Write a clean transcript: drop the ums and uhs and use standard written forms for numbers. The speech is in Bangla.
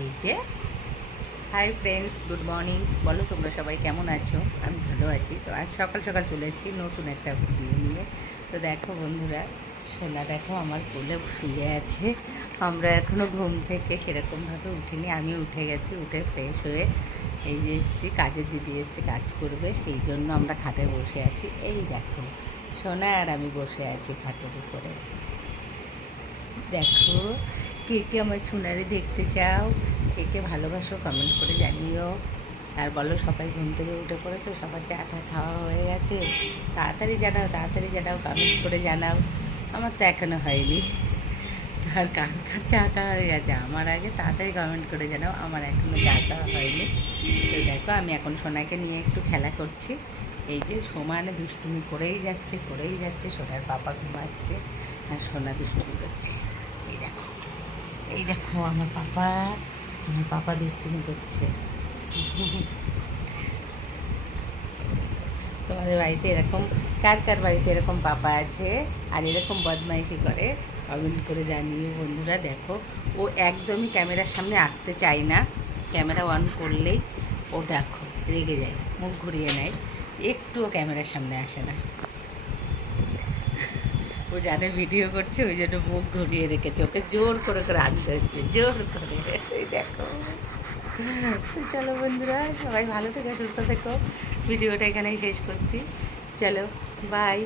এই যে হাই ফ্রেন্ডস, গুড মর্নিং। বলো তোমরা সবাই কেমন আছো? আমি ভালো আছি। তো আজ সকাল সকাল চলে এসেছি নতুন একটা ভিডিও নিয়ে। তো দেখো বন্ধুরা, সোনা দেখো আমার কোলে শুয়ে আছে। আমরা এখনও ঘুম থেকে সেরকমভাবে উঠিনি। আমি উঠে গেছি, উঠে ফ্রেশ হয়ে এই যে এসেছি, কাজের দিদি এসছে কাজ করবে, সেই জন্য আমরা খাটে বসে আছি। এই দেখো সোনা আর আমি বসে আছি খাটের উপরে। দেখো, কে কে আমার সোনারে দেখতে চাও, কে কে ভালোবাসো কমেন্ট করে জানিও। আর বলো সবাই ঘুম থেকে উঠে পড়েছো, সবার চা টা খাওয়া হয়ে গেছে? তাড়াতাড়ি জানাও, তাড়াতাড়ি জানাও, কমেন্ট করে জানাও। আমার তো এখনও হয়নি। তো আর কার কার চা খাওয়া হয়ে গেছে আমার আগে তাড়াতাড়ি কমেন্ট করে জানাও, আমার এখনও চা খাওয়া হয়নি। তো দেখো আমি এখন সোনাকে নিয়ে একটু খেলা করছি। এই যে সমানে দুষ্টুমি করেই যাচ্ছে করেই যাচ্ছে। সোনার পাপা ঘুমাচ্ছে আর সোনা দুষ্টুমি করছে। এই দেখো, এই দেখো আমার পাপা দুষ্টুমি করছে। তোমাদের বাড়িতে এরকম, কার কার বাড়িতে এরকম পাপা আছে আর এরকম বদমাইশি করে, কমেন্ট করে জানিও বন্ধুরা। দেখো, ও একদমই ক্যামেরার সামনে আসতে চায় না। ক্যামেরা অন করলেই ও দেখো রেগে যায়, মুখ ঘুরিয়ে নেয়, একটুও ক্যামেরার সামনে আসে না। ও জানে ভিডিও করছে, ওই জন্য মুখ ঘুরিয়ে রেখেছে। ওকে জোর করে করে আনতে হচ্ছে, জোর করে। এই দেখো। তো চলো বন্ধুরা, সবাই ভালো থেকো, সুস্থ থেকো। ভিডিওটা এখানেই শেষ করছি। চলো, বাই।